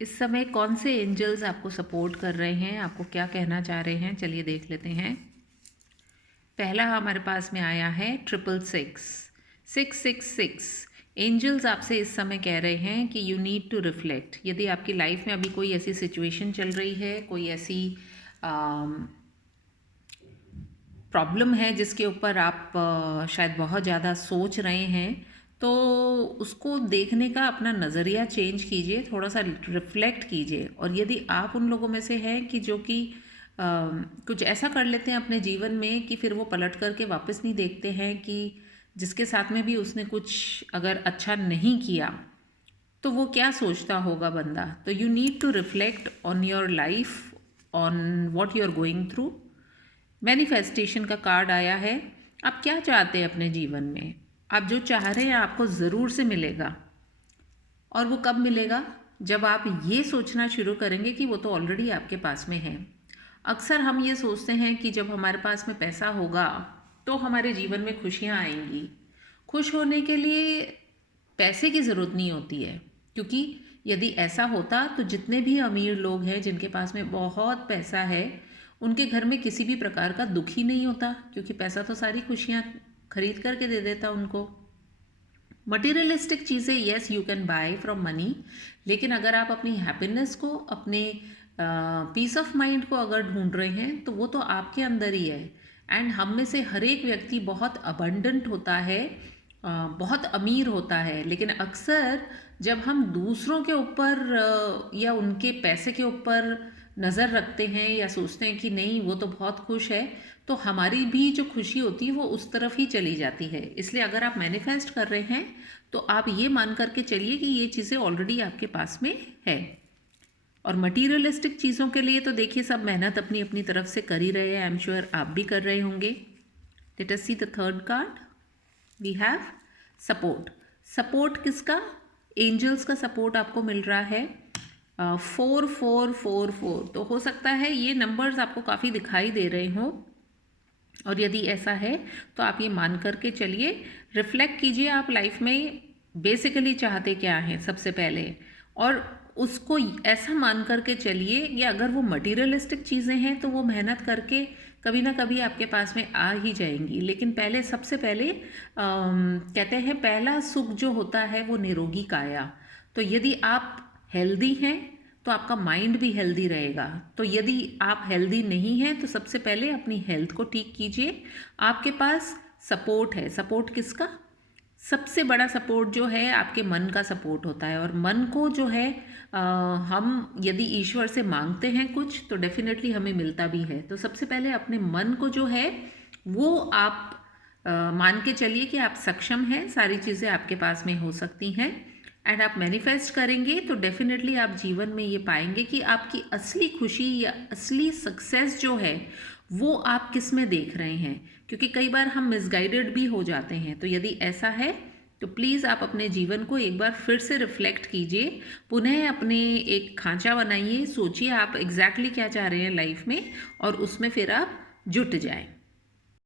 इस समय कौन से एंजल्स आपको सपोर्ट कर रहे हैं, आपको क्या कहना चाह रहे हैं, चलिए देख लेते हैं। पहला हमारे पास में आया है 666 एंजल्स आपसे इस समय कह रहे हैं कि यू नीड टू रिफ्लेक्ट। यदि आपकी लाइफ में अभी कोई ऐसी सिचुएशन चल रही है, कोई ऐसी प्रॉब्लम है जिसके ऊपर आप शायद बहुत ज़्यादा सोच रहे हैं, तो उसको देखने का अपना नज़रिया चेंज कीजिए, थोड़ा सा रिफ्लेक्ट कीजिए। और यदि आप उन लोगों में से हैं कि जो कि कुछ ऐसा कर लेते हैं अपने जीवन में कि फिर वो पलट करके वापस नहीं देखते हैं कि जिसके साथ में भी उसने कुछ अगर अच्छा नहीं किया तो वो क्या सोचता होगा बंदा, तो you need to reflect on your life, on what you are going through. Manifestation का कार्ड आया है। आप क्या चाहते हैं अपने जीवन में, आप जो चाह रहे हैं आपको ज़रूर से मिलेगा। और वो कब मिलेगा? जब आप ये सोचना शुरू करेंगे कि वो तो ऑलरेडी आपके पास में है। अक्सर हम ये सोचते हैं कि जब हमारे पास में पैसा होगा तो हमारे जीवन में खुशियाँ आएंगी। खुश होने के लिए पैसे की ज़रूरत नहीं होती है, क्योंकि यदि ऐसा होता तो जितने भी अमीर लोग हैं जिनके पास में बहुत पैसा है, उनके घर में किसी भी प्रकार का दुख ही नहीं होता, क्योंकि पैसा तो सारी खुशियाँ खरीद करके दे देता उनको। मटीरियलिस्टिक चीज़ें yes you can buy from money, लेकिन अगर आप अपनी हैप्पीनेस को, अपने पीस ऑफ माइंड को अगर ढूंढ रहे हैं तो वो तो आपके अंदर ही है। एंड हम में से हर एक व्यक्ति बहुत अबंडेंट होता है, बहुत अमीर होता है, लेकिन अक्सर जब हम दूसरों के ऊपर या उनके पैसे के ऊपर नज़र रखते हैं या सोचते हैं कि नहीं वो तो बहुत खुश है, तो हमारी भी जो खुशी होती है वो उस तरफ ही चली जाती है। इसलिए अगर आप मैनिफेस्ट कर रहे हैं तो आप ये मान करके चलिए कि ये चीज़ें ऑलरेडी आपके पास में है। और मटीरियलिस्टिक चीज़ों के लिए तो देखिए सब मेहनत अपनी अपनी तरफ से कर ही रहे हैं, आई एम श्योर आप भी कर रहे होंगे। Let us see the third card. We have support. Support किसका? एंजल्स का सपोर्ट आपको मिल रहा है। 4444, तो हो सकता है ये नंबर्स आपको काफ़ी दिखाई दे रहे हों, और यदि ऐसा है तो आप ये मान करके चलिए, रिफ्लेक्ट कीजिए आप लाइफ में बेसिकली चाहते क्या हैं सबसे पहले, और उसको ऐसा मान करके चलिए कि अगर वो मटीरियलिस्टिक चीज़ें हैं तो वो मेहनत करके कभी ना कभी आपके पास में आ ही जाएंगी। लेकिन पहले, सबसे पहले कहते हैं पहला सुख जो होता है वो निरोगी काया। तो यदि आप हेल्दी हैं तो आपका माइंड भी हेल्दी रहेगा। तो यदि आप हेल्दी नहीं हैं तो सबसे पहले अपनी हेल्थ को ठीक कीजिए। आपके पास सपोर्ट है। सपोर्ट किसका? सबसे बड़ा सपोर्ट जो है आपके मन का सपोर्ट होता है। और मन को जो है हम यदि ईश्वर से मांगते हैं कुछ तो डेफिनेटली हमें मिलता भी है। तो सबसे पहले अपने मन को जो है वो आप मान के चलिए कि आप सक्षम हैं, सारी चीज़ें आपके पास में हो सकती हैं। एंड आप मैनिफेस्ट करेंगे तो डेफिनेटली आप जीवन में ये पाएंगे कि आपकी असली खुशी या असली सक्सेस जो है वो आप किस में देख रहे हैं, क्योंकि कई बार हम मिसगाइडेड भी हो जाते हैं। तो यदि ऐसा है तो प्लीज़ आप अपने जीवन को एक बार फिर से रिफ्लेक्ट कीजिए, पुनः अपने एक खांचा बनाइए, सोचिए आप एग्जैक्टली क्या चाह रहे हैं लाइफ में, और उसमें फिर आप जुट जाएं।